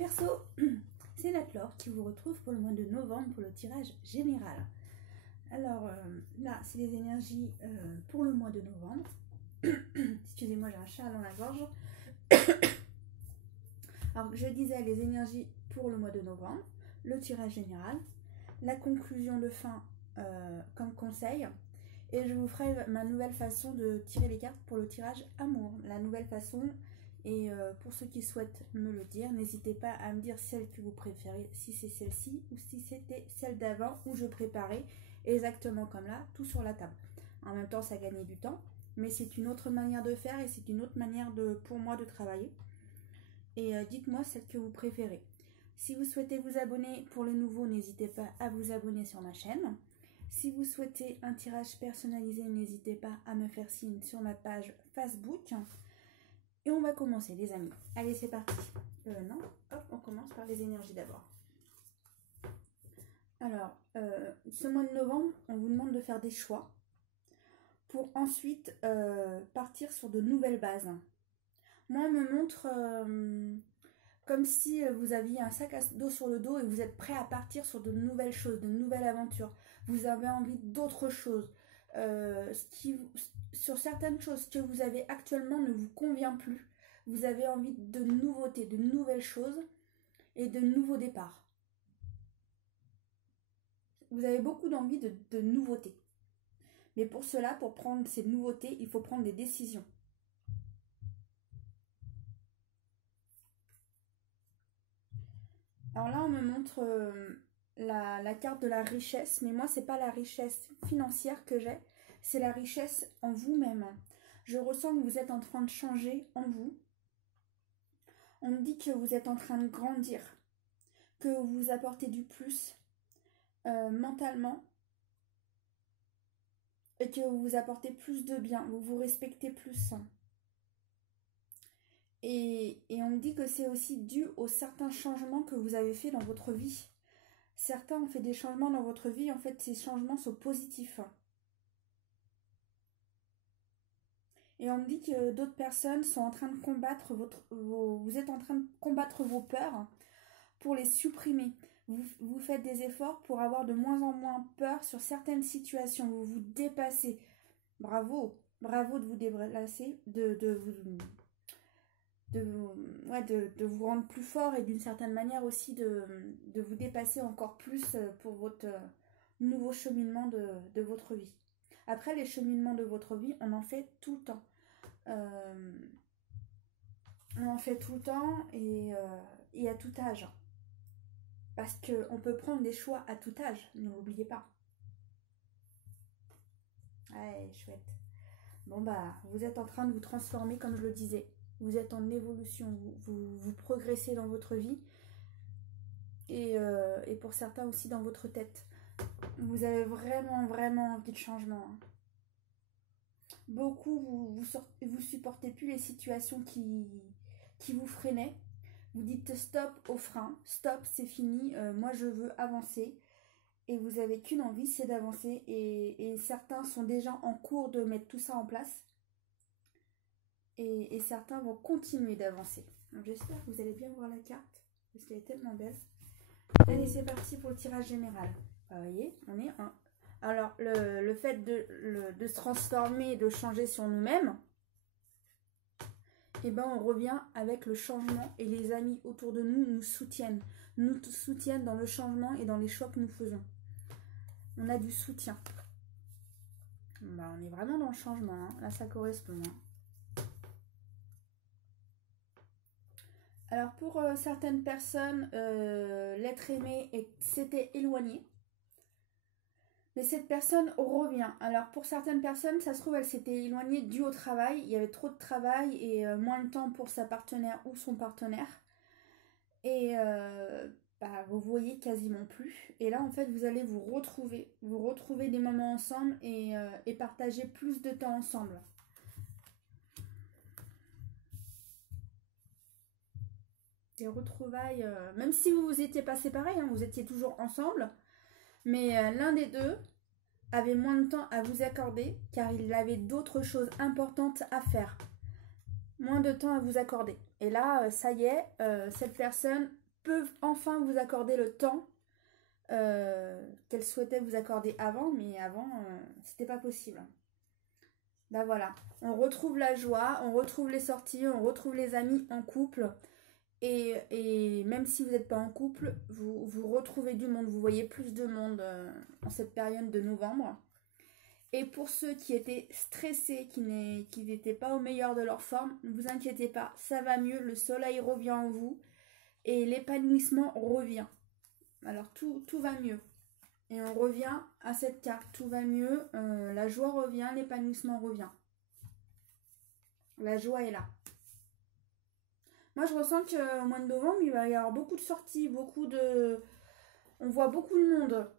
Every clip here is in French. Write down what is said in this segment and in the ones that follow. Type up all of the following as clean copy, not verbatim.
Verseaux, c'est Natlaure qui vous retrouve pour le mois de novembre pour le tirage général. Alors là, c'est les énergies pour le mois de novembre. Excusez-moi, j'ai un chat dans la gorge. Alors, je disais les énergies pour le mois de novembre, le tirage général, la conclusion de fin comme conseil. Et je vous ferai ma nouvelle façon de tirer les cartes pour le tirage amour. La nouvelle façon, et pour ceux qui souhaitent me le dire, n'hésitez pas à me dire celle que vous préférez, si c'est celle-ci ou si c'était celle d'avant où je préparais exactement comme là, tout sur la table. En même temps, ça gagnait du temps, mais c'est une autre manière de faire et c'est une autre manière pour moi de travailler. Et dites-moi celle que vous préférez. Si vous souhaitez vous abonner pour les nouveaux, n'hésitez pas à vous abonner sur ma chaîne. Si vous souhaitez un tirage personnalisé, n'hésitez pas à me faire signe sur ma page Facebook. Et on va commencer, les amis. Allez, c'est parti. Non, hop, on commence par les énergies d'abord. Alors, ce mois de novembre, on vous demande de faire des choix pour ensuite partir sur de nouvelles bases. Moi, on me montre comme si vous aviez un sac à dos sur le dos et vous êtes prêt à partir sur de nouvelles choses, de nouvelles aventures. Vous avez envie d'autres choses. Sur certaines choses que vous avez actuellement ne vous convient plus. Vous avez envie de nouveautés, de nouvelles choses et de nouveaux départs. Vous avez beaucoup d'envie de nouveautés. Mais pour cela, pour prendre ces nouveautés, il faut prendre des décisions. Alors là, on me montre la carte de la richesse, mais moi, c'est pas la richesse financière que j'ai, c'est la richesse en vous-même. Je ressens que vous êtes en train de changer en vous. On me dit que vous êtes en train de grandir, que vous apportez du plus mentalement et que vous apportez plus de bien, vous vous respectez plus. Et on me dit que c'est aussi dû aux certains changements que vous avez fait dans votre vie. Certains ont fait des changements dans votre vie, en fait ces changements sont positifs. Et on me dit que d'autres personnes sont en train de combattre vous êtes en train de combattre vos peurs pour les supprimer. Vous faites des efforts pour avoir de moins en moins peur sur certaines situations. Vous vous dépassez. Bravo, bravo de vous déplacer, de vous rendre plus fort et d'une certaine manière aussi de vous dépasser encore plus pour votre nouveau cheminement de votre vie. Après, les cheminements de votre vie, on en fait tout le temps. On en fait tout le temps et à tout âge. Parce qu'on peut prendre des choix à tout âge, ne l'oubliez pas. Ouais, chouette. Bon bah, vous êtes en train de vous transformer comme je le disais. Vous êtes en évolution, vous progressez dans votre vie. Et pour certains aussi dans votre tête. Vous avez vraiment, vraiment envie de changement. Hein. Beaucoup, vous supportez plus les situations qui vous freinaient. Vous dites stop au frein, stop, c'est fini, moi je veux avancer. Et vous n'avez qu'une envie, c'est d'avancer. Et certains sont déjà en cours de mettre tout ça en place. Et certains vont continuer d'avancer. J'espère que vous allez bien voir la carte, parce qu'elle est tellement belle. Allez, c'est parti pour le tirage général. Vous voyez, on est un... Alors, le fait de se transformer, de changer sur nous-mêmes, et ben on revient avec le changement et les amis autour de nous nous soutiennent dans le changement et dans les choix que nous faisons. On a du soutien. Ben, on est vraiment dans le changement, hein. Là ça correspond. Hein. Alors pour certaines personnes, l'être aimé s'était éloigné. Mais cette personne revient. Alors pour certaines personnes, ça se trouve, elle s'était éloignée dû au travail. Il y avait trop de travail et moins de temps pour sa partenaire ou son partenaire. Et vous voyez quasiment plus. Et là, en fait, vous allez vous retrouver des moments ensemble et partager plus de temps ensemble. Des retrouvailles, même si vous vous étiez pas séparés, hein, vous étiez toujours ensemble. Mais l'un des deux avait moins de temps à vous accorder car il avait d'autres choses importantes à faire. Moins de temps à vous accorder. Et là, ça y est, cette personne peuvent enfin vous accorder le temps qu'elles souhaitaient vous accorder avant, mais avant, c'était pas possible. Ben voilà, on retrouve la joie, on retrouve les sorties, on retrouve les amis en couple. Et même si vous n'êtes pas en couple, vous retrouvez du monde, vous voyez plus de monde en cette période de novembre. Et pour ceux qui étaient stressés, qui n'étaient pas au meilleur de leur forme, ne vous inquiétez pas, ça va mieux, le soleil revient en vous et l'épanouissement revient. Alors tout va mieux. Et on revient à cette carte, tout va mieux, la joie revient, l'épanouissement revient. La joie est là. Moi, je ressens qu'au mois de novembre, il va y avoir beaucoup de sorties, on voit beaucoup de monde.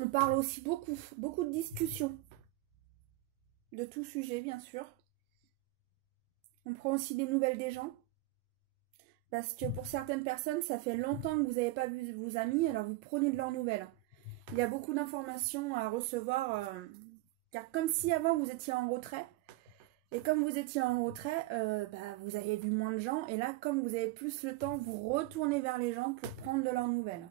On parle aussi beaucoup de discussions. De tout sujet, bien sûr. On prend aussi des nouvelles des gens. Parce que pour certaines personnes, ça fait longtemps que vous n'avez pas vu vos amis, alors vous prenez de leurs nouvelles. Il y a beaucoup d'informations à recevoir, car comme si avant vous étiez en retrait, et comme vous étiez en retrait, vous avez vu moins de gens. Et là, comme vous avez plus le temps, vous retournez vers les gens pour prendre de leurs nouvelles.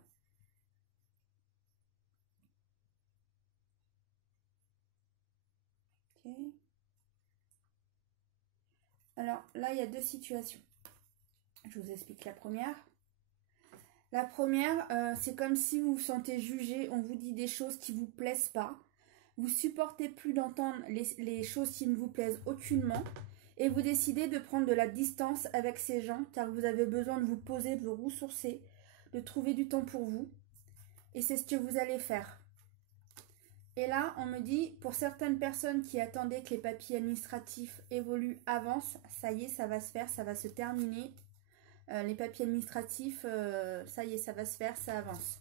Ok. Alors là, il y a deux situations. Je vous explique la première. La première, c'est comme si vous vous sentez jugé. On vous dit des choses qui ne vous plaisent pas. Vous supportez plus d'entendre les choses qui ne vous plaisent aucunement. Et vous décidez de prendre de la distance avec ces gens car vous avez besoin de vous poser, de vous ressourcer, de trouver du temps pour vous. Et c'est ce que vous allez faire. Et là, on me dit, pour certaines personnes qui attendaient que les papiers administratifs évoluent, avancent, ça y est, ça va se faire, ça va se terminer. Les papiers administratifs, ça y est, ça va se faire, ça avance.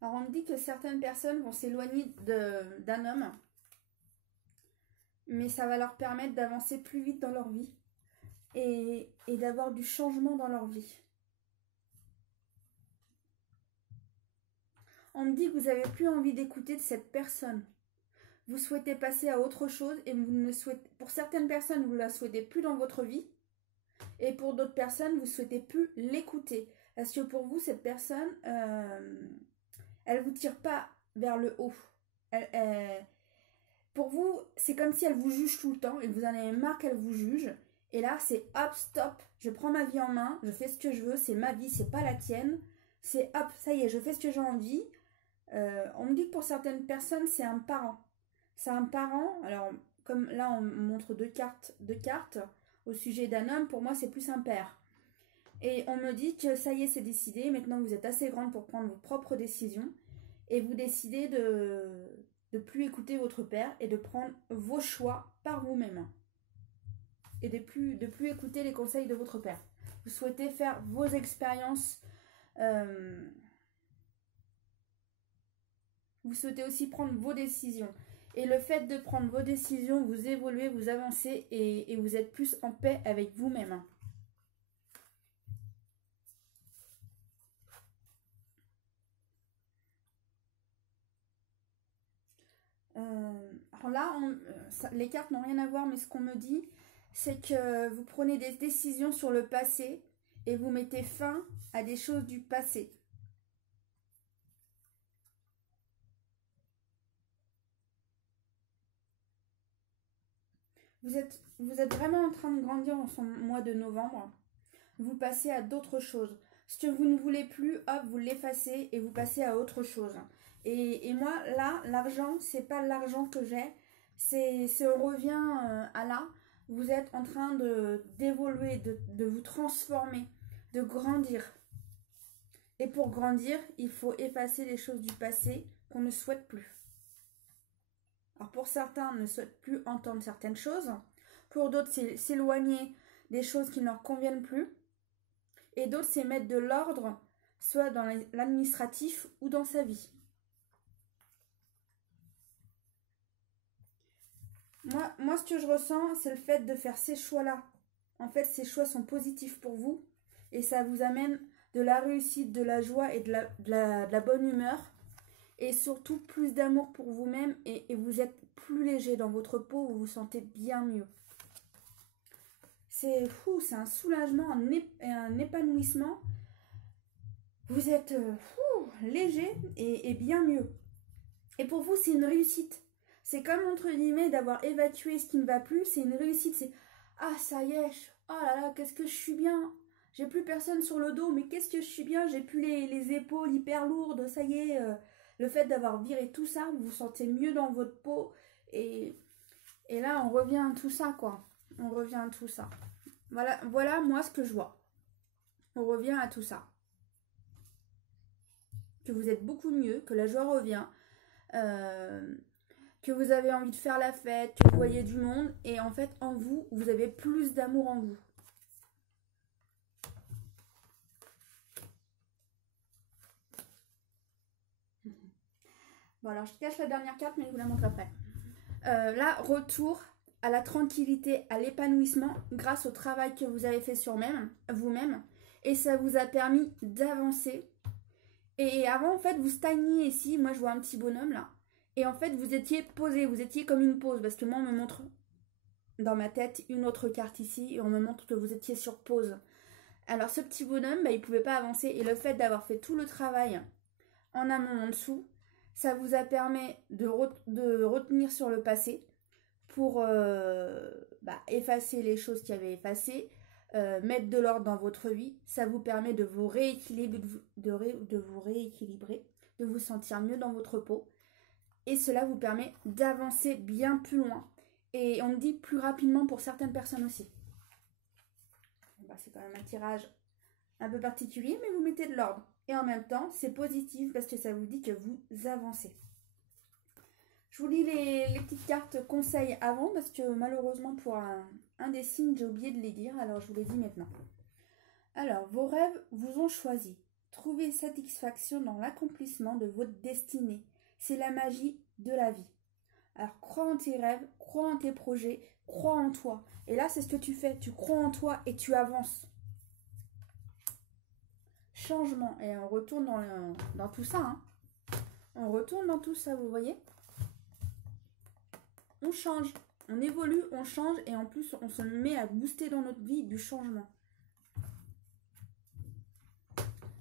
Alors on me dit que certaines personnes vont s'éloigner d'un homme, mais ça va leur permettre d'avancer plus vite dans leur vie et d'avoir du changement dans leur vie. On me dit que vous n'avez plus envie d'écouter de cette personne. Vous souhaitez passer à autre chose et vous ne souhaitez, pour certaines personnes, vous ne la souhaitez plus dans votre vie et pour d'autres personnes, vous ne souhaitez plus l'écouter. Parce que pour vous, cette personne, elle ne vous tire pas vers le haut. Pour vous, c'est comme si elle vous juge tout le temps et vous en avez marre qu'elle vous juge. Et là, c'est hop, stop, je prends ma vie en main, je fais ce que je veux, c'est ma vie, c'est pas la tienne. C'est hop, ça y est, je fais ce que j'ai envie. On me dit que pour certaines personnes, c'est un parent. C'est un parent, alors comme là on montre deux cartes au sujet d'un homme, pour moi c'est plus un père. Et on me dit que ça y est, c'est décidé, maintenant vous êtes assez grande pour prendre vos propres décisions et vous décidez de plus écouter votre père et de prendre vos choix par vous-même. Et de plus écouter les conseils de votre père. Vous souhaitez faire vos expériences. Vous souhaitez aussi prendre vos décisions. Et le fait de prendre vos décisions, vous évoluez, vous avancez et vous êtes plus en paix avec vous-même. Alors là, les cartes n'ont rien à voir, mais ce qu'on me dit, c'est que vous prenez des décisions sur le passé et vous mettez fin à des choses du passé. Vous êtes vraiment en train de grandir en ce mois de novembre. Vous passez à d'autres choses. Ce que vous ne voulez plus, hop, vous l'effacez et vous passez à autre chose. Et moi, là, l'argent, c'est pas l'argent que j'ai. On revient à là. Vous êtes en train d'évoluer, de vous transformer, de grandir. Et pour grandir, il faut effacer les choses du passé qu'on ne souhaite plus. Alors pour certains, ne souhaitent plus entendre certaines choses. Pour d'autres, c'est s'éloigner des choses qui ne leur conviennent plus. Et d'autres, c'est mettre de l'ordre, soit dans l'administratif ou dans sa vie. Moi, ce que je ressens, c'est le fait de faire ces choix-là. En fait, ces choix sont positifs pour vous et ça vous amène de la réussite, de la joie et de la bonne humeur. Et surtout, plus d'amour pour vous-même et vous êtes plus léger dans votre peau, vous vous sentez bien mieux. C'est fou, c'est un soulagement, un épanouissement. Vous êtes léger et bien mieux. Et pour vous, c'est une réussite. C'est comme, entre guillemets, d'avoir évacué ce qui ne va plus. C'est une réussite. C'est « Ah, ça y est. Oh là là, qu'est-ce que je suis bien. J'ai plus personne sur le dos, mais qu'est-ce que je suis bien. J'ai plus les épaules hyper lourdes. Ça y est. Le fait d'avoir viré tout ça, vous vous sentez mieux dans votre peau. Et là, on revient à tout ça, quoi. On revient à tout ça. Voilà moi, ce que je vois. On revient à tout ça. Que vous êtes beaucoup mieux, que la joie revient. Que vous avez envie de faire la fête, que vous voyez du monde, et en fait, en vous, vous avez plus d'amour en vous. Bon, alors, je cache la dernière carte, mais je vous la montre après. Là, retour à la tranquillité, à l'épanouissement, grâce au travail que vous avez fait sur vous-même, et ça vous a permis d'avancer. Et avant, en fait, vous stagniez ici. Moi, je vois un petit bonhomme, là. Et en fait, vous étiez posé, vous étiez comme une pause. Parce que moi, on me montre dans ma tête une autre carte ici. Et on me montre que vous étiez sur pause. Alors, ce petit bonhomme, bah, il ne pouvait pas avancer. Et le fait d'avoir fait tout le travail en amont, en dessous, ça vous a permis de retenir sur le passé pour effacer les choses qui avaient effacé, mettre de l'ordre dans votre vie. Ça vous permet de vous rééquilibrer, de vous sentir mieux dans votre peau. Et cela vous permet d'avancer bien plus loin. Et on me dit plus rapidement pour certaines personnes aussi. C'est quand même un tirage un peu particulier, mais vous mettez de l'ordre. Et en même temps, c'est positif parce que ça vous dit que vous avancez. Je vous lis les petites cartes conseils avant parce que malheureusement pour un des signes, j'ai oublié de les dire. Alors je vous les dis maintenant. Alors, vos rêves vous ont choisi. Trouvez satisfaction dans l'accomplissement de votre destinée. C'est la magie de la vie. Alors, crois en tes rêves, crois en tes projets, crois en toi. Et là, c'est ce que tu fais. Tu crois en toi et tu avances. Changement. Et on retourne dans tout ça. Hein. On retourne dans tout ça, vous voyez? On change. On évolue, on change. Et en plus, on se met à booster dans notre vie du changement.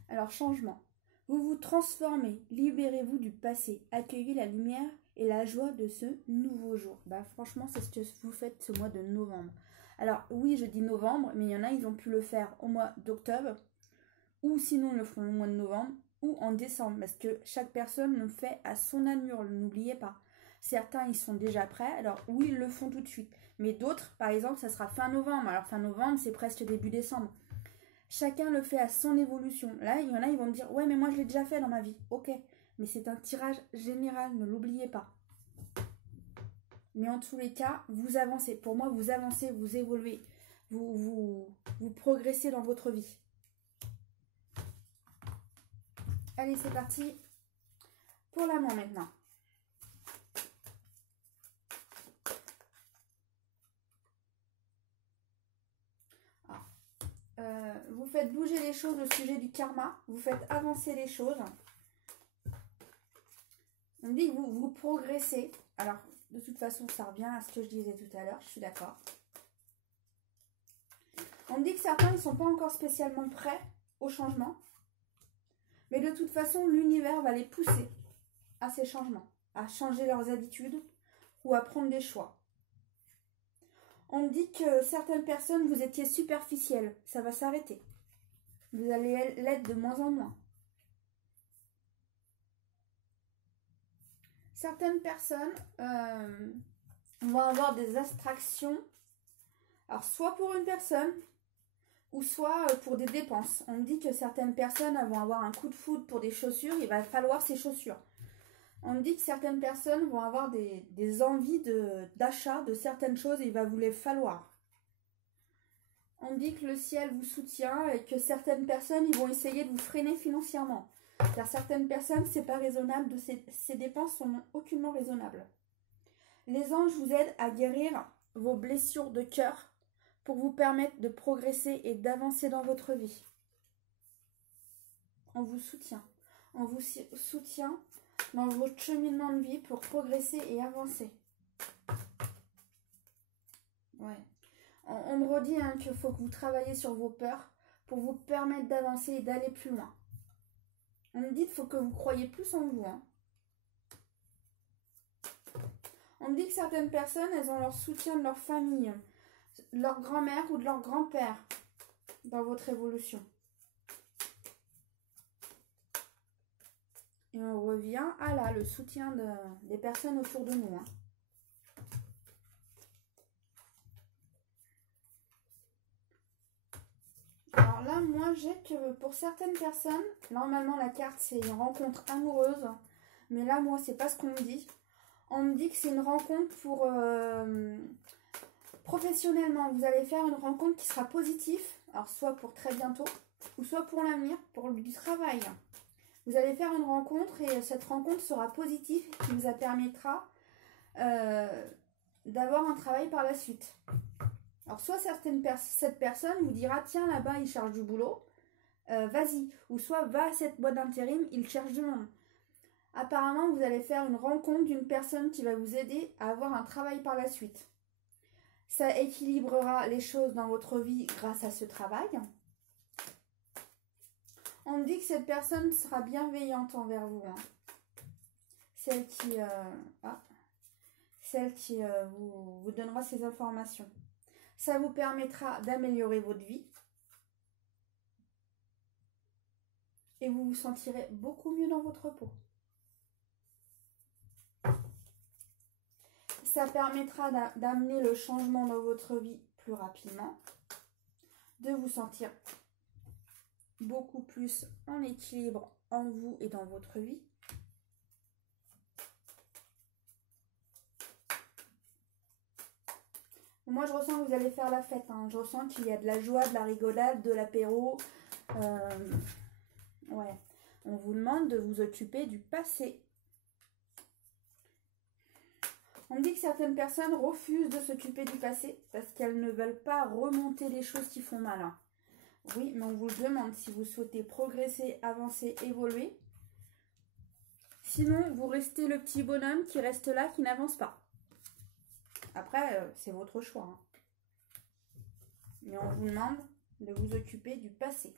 Alors, changement. Vous vous transformez, libérez-vous du passé, accueillez la lumière et la joie de ce nouveau jour. Bah, franchement, c'est ce que vous faites ce mois de novembre. Alors, oui, je dis novembre, mais il y en a, ils ont pu le faire au mois d'octobre, ou sinon, ils le feront au mois de novembre, ou en décembre, parce que chaque personne le fait à son allure, n'oubliez pas. Certains, ils sont déjà prêts, alors oui, ils le font tout de suite. Mais d'autres, par exemple, ça sera fin novembre. Alors, fin novembre, c'est presque début décembre. Chacun le fait à son évolution. Là, il y en a, ils vont me dire « Ouais, mais moi, je l'ai déjà fait dans ma vie. » Ok, mais c'est un tirage général, ne l'oubliez pas. Mais en tous les cas, vous avancez. Pour moi, vous avancez, vous évoluez. Vous progressez dans votre vie. Allez, c'est parti pour l'amant maintenant. Vous faites bouger les choses au sujet du karma. Vous faites avancer les choses. On me dit que vous progressez. Alors, de toute façon, ça revient à ce que je disais tout à l'heure. Je suis d'accord. On me dit que certains ne sont pas encore spécialement prêts au changement. Mais de toute façon, l'univers va les pousser à ces changements. À changer leurs habitudes ou à prendre des choix. On me dit que certaines personnes, vous étiez superficielles. Ça va s'arrêter. Vous allez l'être de moins en moins. Certaines personnes vont avoir des abstractions. Alors, soit pour une personne, ou soit pour des dépenses. On me dit que certaines personnes vont avoir un coup de foudre pour des chaussures. Il va falloir ces chaussures. On me dit que certaines personnes vont avoir des envies d'achat de certaines choses et il va vous les falloir. On me dit que le ciel vous soutient et que certaines personnes ils vont essayer de vous freiner financièrement. Car certaines personnes, c'est pas raisonnable, ces dépenses sont aucunement raisonnables. Les anges vous aident à guérir vos blessures de cœur pour vous permettre de progresser et d'avancer dans votre vie. on vous soutient. On vous soutient dans votre cheminement de vie pour progresser et avancer. Ouais. On me redit hein, qu'il faut que vous travaillez sur vos peurs pour vous permettre d'avancer et d'aller plus loin. On me dit qu'il faut que vous croyiez plus en vous. Hein. On me dit que certaines personnes, elles ont leur soutien de leur famille, de leur grand-mère ou de leur grand-père dans votre évolution. Et on revient à là, le soutien des personnes autour de nous. Hein. Alors là, moi, j'ai que pour certaines personnes, normalement, la carte, c'est une rencontre amoureuse. Mais là, moi, c'est pas ce qu'on me dit. On me dit que c'est une rencontre pour... professionnellement, vous allez faire une rencontre qui sera positive. Alors, soit pour très bientôt, ou soit pour l'avenir, pour du travail. Vous allez faire une rencontre et cette rencontre sera positive qui vous permettra d'avoir un travail par la suite. Alors, soit cette personne vous dira, tiens, là-bas, il cherche du boulot, vas-y. Ou soit, va à cette boîte d'intérim, il cherche du monde. Apparemment, vous allez faire une rencontre d'une personne qui va vous aider à avoir un travail par la suite. Ça équilibrera les choses dans votre vie grâce à ce travail. On me dit que cette personne sera bienveillante envers vous. Hein. Celle qui vous donnera ces informations. Ça vous permettra d'améliorer votre vie. Et vous vous sentirez beaucoup mieux dans votre peau. Ça permettra d'amener le changement dans votre vie plus rapidement. De vous sentir beaucoup plus en équilibre en vous et dans votre vie. Moi, je ressens que vous allez faire la fête. Hein. Je ressens qu'il y a de la joie, de la rigolade, de l'apéro. Ouais. On vous demande de vous occuper du passé. On me dit que certaines personnes refusent de s'occuper du passé parce qu'elles ne veulent pas remonter les choses qui font mal. Hein. Oui, mais on vous le demande si vous souhaitez progresser, avancer, évoluer. Sinon, vous restez le petit bonhomme qui reste là, qui n'avance pas. Après, c'est votre choix. Hein. Mais on vous demande de vous occuper du passé.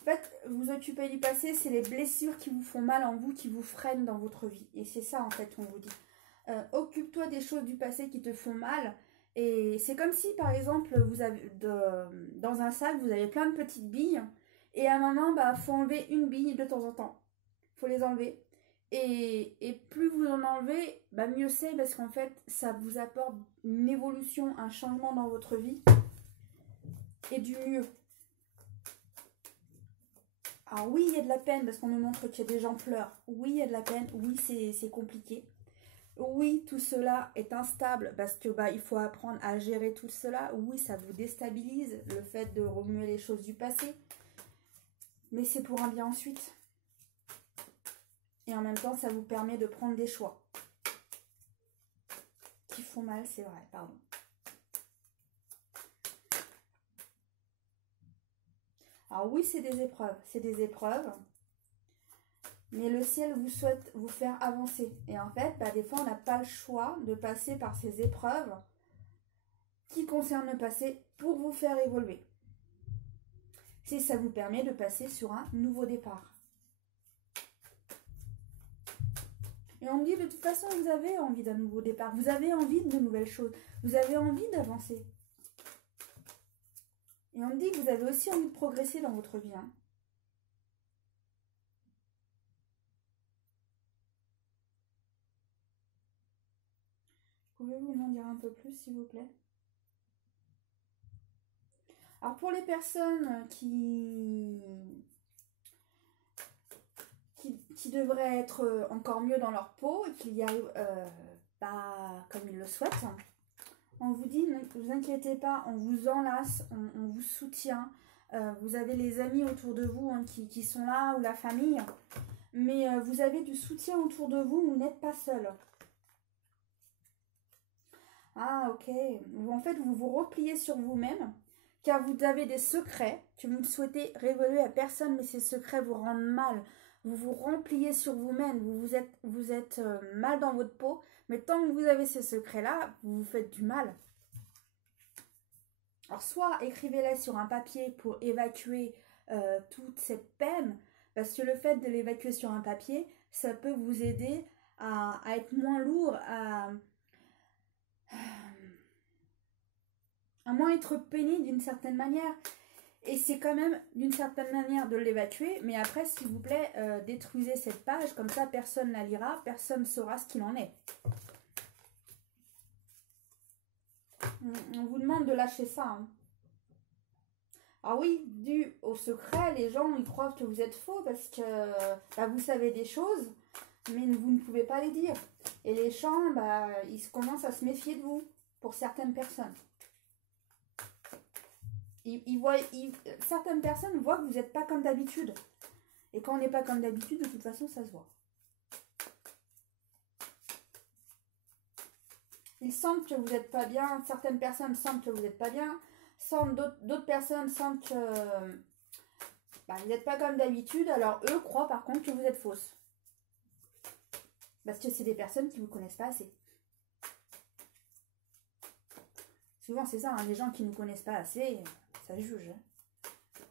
En fait, vous occuper du passé, c'est les blessures qui vous font mal en vous, qui vous freinent dans votre vie. Et c'est ça, en fait, on vous dit. Occupe-toi des choses du passé qui te font mal. Et c'est comme si, par exemple, vous avez dans un sac, vous avez plein de petites billes. Et à un moment, il faut enlever une bille de temps en temps. Il faut les enlever. Et plus vous en enlevez, mieux c'est parce qu'en fait, ça vous apporte une évolution, un changement dans votre vie. Et du mieux. Alors oui, il y a de la peine parce qu'on nous montre qu'il y a des gens pleurent. Oui, il y a de la peine. Oui, c'est compliqué. Oui, tout cela est instable parce que il faut apprendre à gérer tout cela. Oui, ça vous déstabilise le fait de remuer les choses du passé. Mais c'est pour un bien ensuite. Et en même temps, ça vous permet de prendre des choix. Qui font mal, c'est vrai, pardon. Alors oui, c'est des épreuves. Mais le ciel vous souhaite vous faire avancer. Et en fait, des fois, on n'a pas le choix de passer par ces épreuves qui concernent le passé pour vous faire évoluer. Si ça vous permet de passer sur un nouveau départ. Et on me dit, de toute façon, vous avez envie d'un nouveau départ. Vous avez envie de nouvelles choses. Vous avez envie d'avancer. Et on me dit que vous avez aussi envie de progresser dans votre vie. Hein. Pouvez-vous m'en dire un peu plus, s'il vous plaît? Alors, pour les personnes qui devraient être encore mieux dans leur peau et qui y arrivent pas comme ils le souhaitent, on vous dit, ne vous inquiétez pas, on vous enlace, on vous soutient. Vous avez les amis autour de vous qui sont là, ou la famille. Mais vous avez du soutien autour de vous, vous n'êtes pas seul. Ah, ok. En fait, vous vous repliez sur vous-même, car vous avez des secrets que vous ne souhaitez révéler à personne, mais ces secrets vous rendent mal. Vous vous rempliez sur vous-même, vous êtes mal dans votre peau, mais tant que vous avez ces secrets-là, vous vous faites du mal. Alors, soit écrivez-les sur un papier pour évacuer toute cette peine, parce que le fait de l'évacuer sur un papier, ça peut vous aider à être moins lourd, à moins être peiné d'une certaine manière. Et c'est quand même d'une certaine manière de l'évacuer, mais après, s'il vous plaît, détruisez cette page, comme ça personne ne la lira, personne ne saura ce qu'il en est. On vous demande de lâcher ça. Hein. Ah oui, dû au secret, les gens ils croient que vous êtes faux parce que bah, vous savez des choses, mais vous ne pouvez pas les dire. Et les gens, bah, ils commencent à se méfier de vous, pour certaines personnes. Certaines personnes voient que vous n'êtes pas comme d'habitude. Et quand on n'est pas comme d'habitude, de toute façon, ça se voit. Ils sentent que vous n'êtes pas bien. Certaines personnes sentent que vous n'êtes pas bien. D'autres personnes sentent que bah, vous n'êtes pas comme d'habitude. Alors, eux croient par contre que vous êtes fausse. Parce que c'est des personnes qui ne vous connaissent pas assez. Souvent, c'est ça. Hein, les gens qui ne nous connaissent pas assez, ça juge. Hein.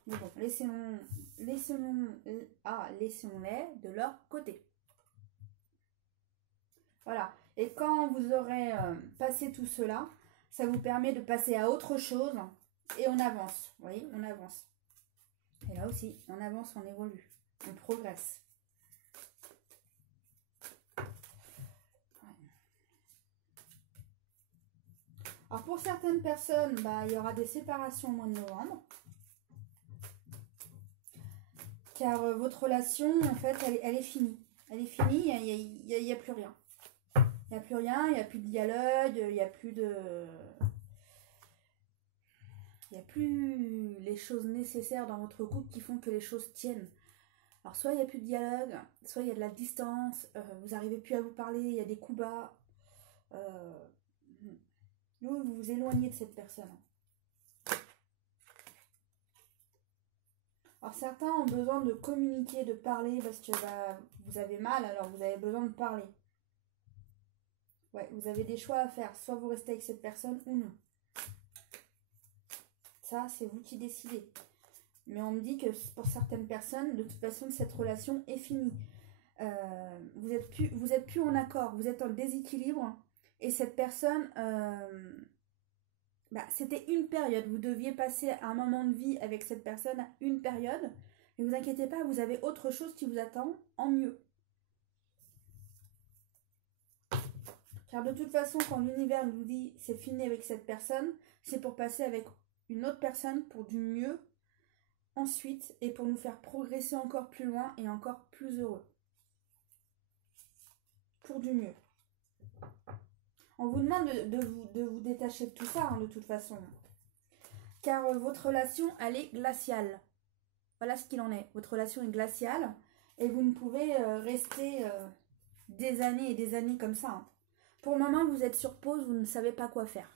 Mais bon, laissons-les de leur côté. Voilà. Et quand vous aurez passé tout cela, ça vous permet de passer à autre chose et on avance. Vous voyez, on avance. Et là aussi, on avance, on évolue, on progresse. Alors pour certaines personnes, bah, il y aura des séparations au mois de novembre. Car votre relation, en fait, elle est finie. Elle est finie, il n'y a plus rien. Il n'y a plus rien, il n'y a plus de dialogue, il n'y a plus de... Il n'y a plus les choses nécessaires dans votre couple qui font que les choses tiennent. Alors soit il n'y a plus de dialogue, soit il y a de la distance, vous n'arrivez plus à vous parler, il y a des coups bas. Vous vous éloignez de cette personne. Alors certains ont besoin de communiquer, de parler parce que bah, vous avez mal, alors vous avez besoin de parler. Ouais, vous avez des choix à faire, soit vous restez avec cette personne ou non. Ça, c'est vous qui décidez. Mais on me dit que pour certaines personnes, de toute façon, cette relation est finie. Vous êtes plus en accord, vous êtes en déséquilibre. Et cette personne, bah, c'était une période. Vous deviez passer un moment de vie avec cette personne à une période. Mais vous inquiétez pas, vous avez autre chose qui vous attend en mieux. Car de toute façon, quand l'univers nous dit c'est fini avec cette personne, c'est pour passer avec une autre personne pour du mieux ensuite et pour nous faire progresser encore plus loin et encore plus heureux. Pour du mieux. On vous demande de vous détacher de tout ça, hein, de toute façon. Car votre relation, elle est glaciale. Voilà ce qu'il en est. Votre relation est glaciale et vous ne pouvez rester des années et des années comme ça. Hein. Pour le moment, vous êtes sur pause, vous ne savez pas quoi faire.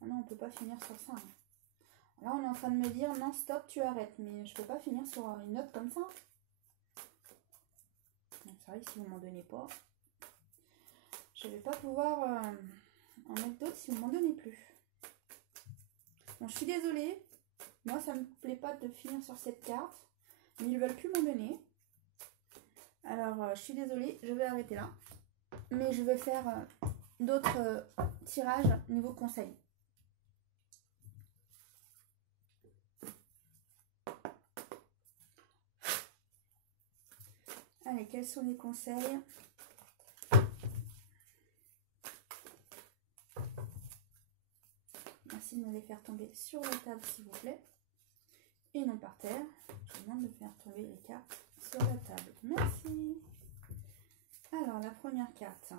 Oh non, on ne peut pas finir sur ça. Hein. Là, on est en train de me dire, non, stop, tu arrêtes. Mais je ne peux pas finir sur une note comme ça. C'est vrai que si vous ne m'en donnez pas, je ne vais pas pouvoir en mettre d'autres si vous ne m'en donnez plus. Bon, je suis désolée. Moi, ça ne me plaît pas de finir sur cette carte. Mais ils ne veulent plus m'en donner. Alors, je suis désolée, je vais arrêter là. Mais je vais faire d'autres tirages niveau conseil. Allez, quels sont les conseils? Merci de me les faire tomber sur la table, s'il vous plaît. Et non par terre. Je vous demande de faire tomber les cartes sur la table. Merci. Alors, la première carte.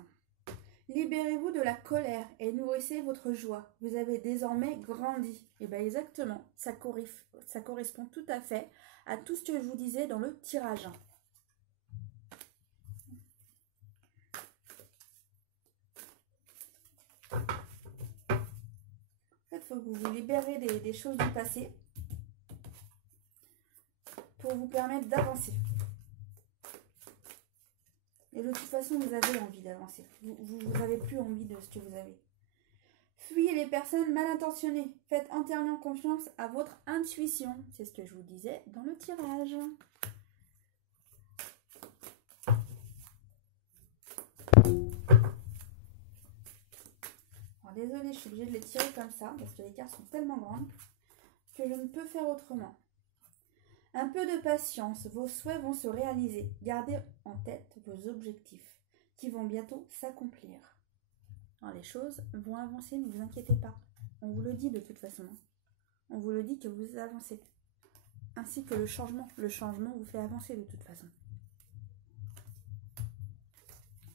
Libérez-vous de la colère et nourrissez votre joie. Vous avez désormais grandi. Et bien exactement, ça correspond tout à fait à tout ce que je vous disais dans le tirage. faut que vous vous libérez des choses du passé pour vous permettre d'avancer. Et de toute façon, vous avez envie d'avancer. Vous n'avez plus envie de ce que vous avez. Fuyez les personnes mal intentionnées. Faites entièrement confiance à votre intuition. C'est ce que je vous disais dans le tirage. Alors, désolée, je suis obligée de les tirer comme ça parce que les cartes sont tellement grandes que je ne peux faire autrement. Un peu de patience, vos souhaits vont se réaliser. Gardez en tête vos objectifs qui vont bientôt s'accomplir. Les choses vont avancer, ne vous inquiétez pas. On vous le dit de toute façon. On vous le dit que vous avancez. Ainsi que le changement. Le changement vous fait avancer de toute façon.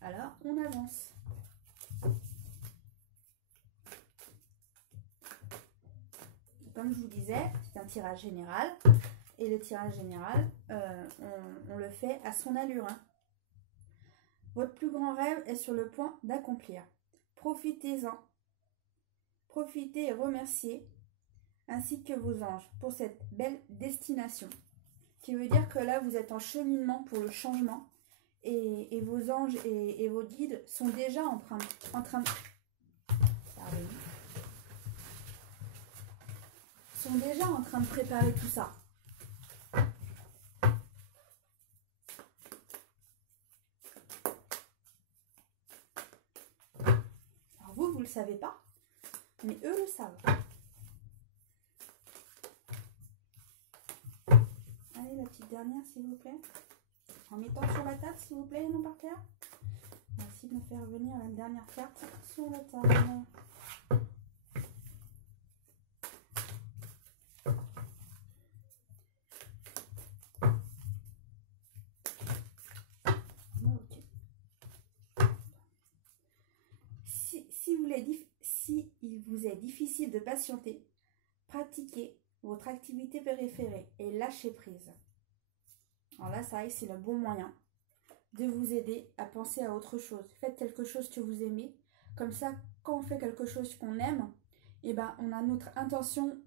Alors, on avance. Comme je vous disais, c'est un tirage général. Et le tirage général, on le fait à son allure. Votre plus grand rêve est sur le point d'accomplir. Profitez-en. Profitez et remerciez, ainsi que vos anges, pour cette belle destination. Qui veut dire que là, vous êtes en cheminement pour le changement. Et vos anges et vos guides sont déjà en train de préparer tout ça. Vous ne le savez pas, mais eux le savent. Allez, la petite dernière, s'il vous plaît. En mettant sur la table, s'il vous plaît, non par terre. Merci de me faire venir la dernière carte sur la table. Si il vous est difficile de patienter, pratiquez votre activité préférée et lâchez prise. Alors là, ça c'est le bon moyen de vous aider à penser à autre chose. Faites quelque chose que vous aimez. Comme ça, quand on fait quelque chose qu'on aime, eh ben, on a notre intention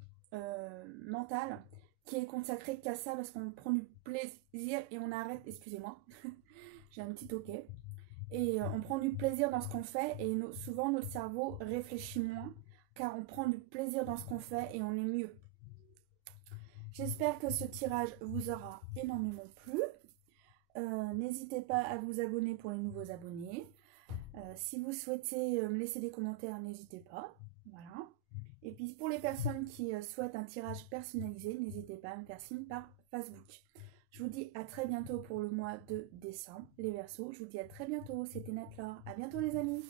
mentale qui est consacrée qu'à ça parce qu'on prend du plaisir et on arrête, excusez-moi, j'ai un petit toquet. Et on prend du plaisir dans ce qu'on fait et souvent notre cerveau réfléchit moins car on prend du plaisir dans ce qu'on fait et on est mieux. J'espère que ce tirage vous aura énormément plu. N'hésitez pas à vous abonner pour les nouveaux abonnés. Si vous souhaitez me laisser des commentaires, n'hésitez pas. Voilà. Et puis pour les personnes qui souhaitent un tirage personnalisé, n'hésitez pas à me faire signe par Facebook. Je vous dis à très bientôt pour le mois de décembre, les Verseaux. Je vous dis à très bientôt, c'était Nat Laure. À bientôt les amis.